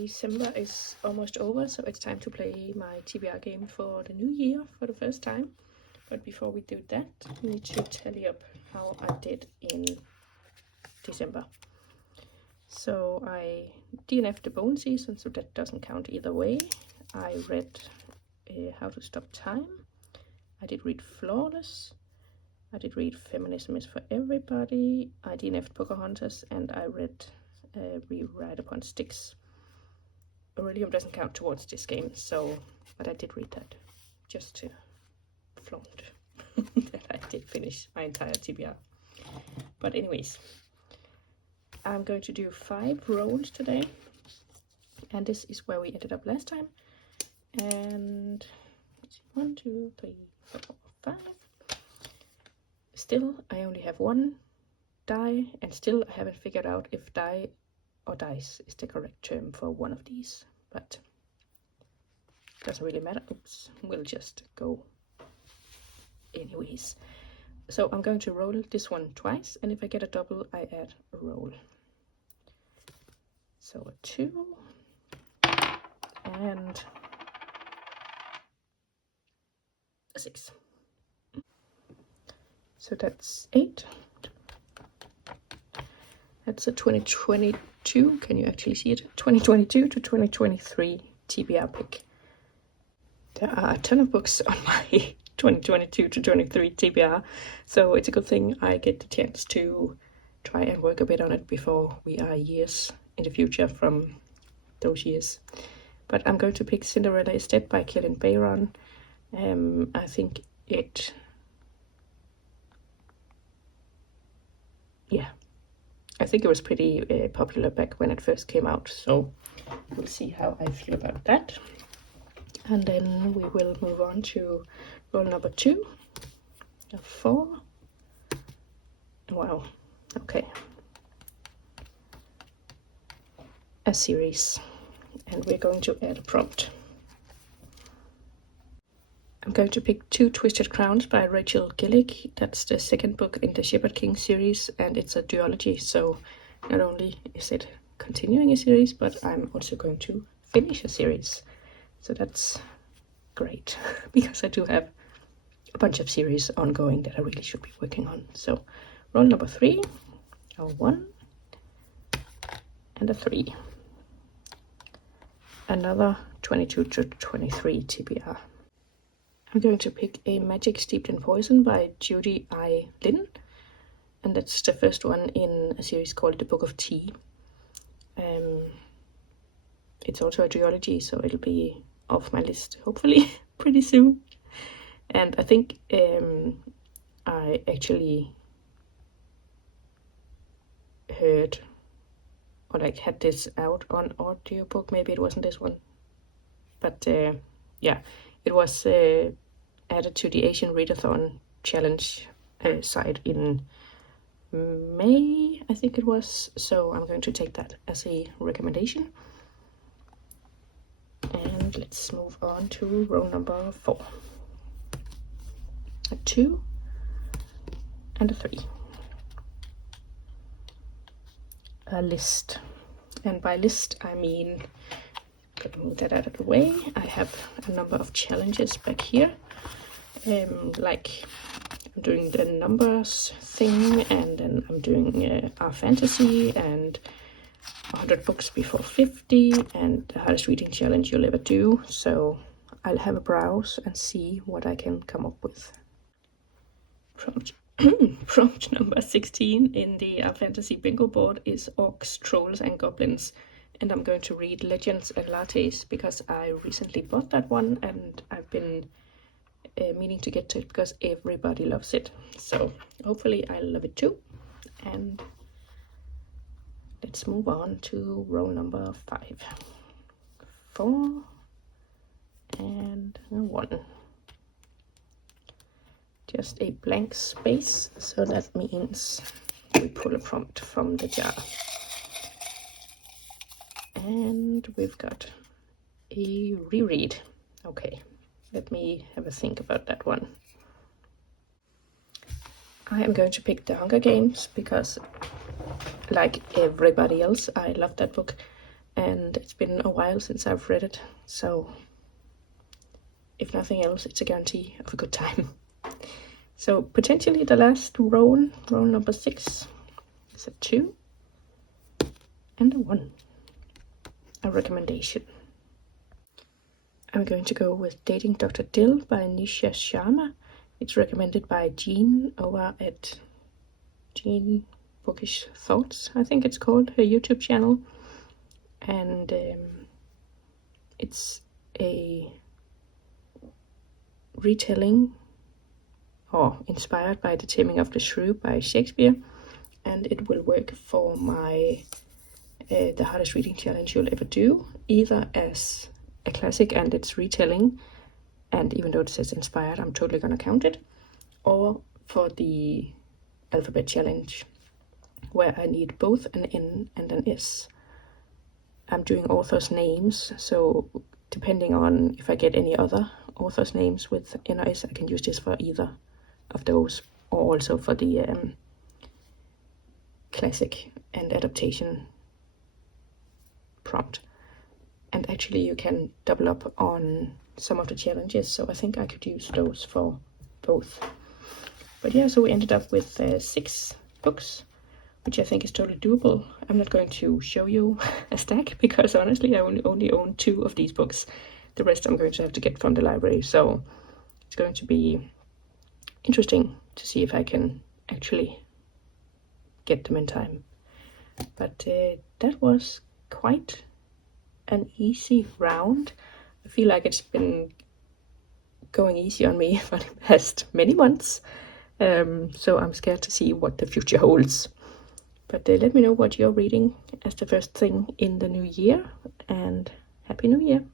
December is almost over, so it's time to play my TBR game for the new year for the first time. But before we do that, I need to tally up how I did in December. So I DNF'd the bone season, so that doesn't count either way. I read How to Stop Time. I did read Flawless. I did read Feminism is for Everybody. I DNF'd Pocahontas, and I read Rewrite Upon Sticks. Aurelium doesn't count towards this game, so, but I did read that just to flaunt that I did finish my entire TBR. But anyways, I'm going to do 5 rolls today, and this is where we ended up last time. And 1, 2, 3, 4, 5. Still, I only have 1 die, and still I haven't figured out if die or dice is the correct term for one of these, but it doesn't really matter. Oops, we'll just go anyways. So I'm going to roll this one twice, and if I get a double, I add a roll. So a 2 and a 6. So that's 8. That's a 2022, can you actually see it? 2022 to 2023 TBR pick. There are a ton of books on my 2022 to 23 TBR, so it's a good thing I get the chance to try and work a bit on it before we are years in the future from those years. But I'm going to pick Cinderella is Dead by Kellen Bayron. I think it... yeah. I think it was pretty popular back when it first came out, so we'll see how I feel about that. And then we will move on to roll number 2, a 4. Wow, okay. A series, and we're going to add a prompt. I'm going to pick 2 Twisted Crowns by Rachel Gillick. That's the second book in the Shepherd King series, and it's a duology, so not only is it continuing a series, but I'm also going to finish a series. So that's great, because I do have a bunch of series ongoing that I really should be working on. So roll number 3, a 1, and a 3. Another 22 to 23 TBR. I'm going to pick A Magic Steeped in Poison by Judy I. Lin, and that's the first one in a series called The Book of Tea. It's also a duology, so it'll be off my list, hopefully, pretty soon. And I think I actually heard, or like had this out on audiobook, maybe it wasn't this one. But yeah. It was added to the Asian Readathon Challenge site in May, I think it was. So I'm going to take that as a recommendation. And let's move on to roll number 4. A 2 and a 3. A list. And by list, I mean... Gonna move that out of the way. I have a number of challenges back here. Like I'm doing the numbers thing, and then I'm doing our fantasy and 100 books before 50, and the hardest reading challenge you'll ever do. So I'll have a browse and see what I can come up with. Prompt number 16 in the fantasy bingo board is Orcs, Trolls and Goblins. And I'm going to read Legends and Lattes because I recently bought that one, and I've been meaning to get to it because everybody loves it. So hopefully I'll love it too. And let's move on to roll number 5. 4 and a 1. Just a blank space, so that means we pull a prompt from the jar. And we've got a reread. Okay, let me have a think about that one. I am going to pick The Hunger Games because, like everybody else, I love that book. and it's been a while since I've read it, so if nothing else, it's a guarantee of a good time. So potentially the last roll number 6, is a 2 and a 1. A recommendation. I'm going to go with Dating Dr. Dill by Nisha Sharma. It's recommended by Jean over at Jean Bookish Thoughts, I think it's called, her YouTube channel. And it's a retelling or inspired by The Taming of the Shrew by Shakespeare, and it will work for my the hardest reading challenge you'll ever do, either as a classic and it's retelling, and even though it says inspired, I'm totally gonna count it, or for the alphabet challenge, where I need both an N and an S. I'm doing authors' names, so depending on if I get any other authors' names with N or S, I can use this for either of those, or also for the classic and adaptation prompt. And actually you can double up on some of the challenges, so I think I could use those for both. But yeah, so we ended up with 6 books, which I think is totally doable. I'm not going to show you a stack because honestly I only own 2 of these books. The rest I'm going to have to get from the library, so it's going to be interesting to see if I can actually get them in time. But that was quite an easy round. I feel like it's been going easy on me for the past many months, so I'm scared to see what the future holds. But let me know what you're reading as the first thing in the new year, and Happy New Year!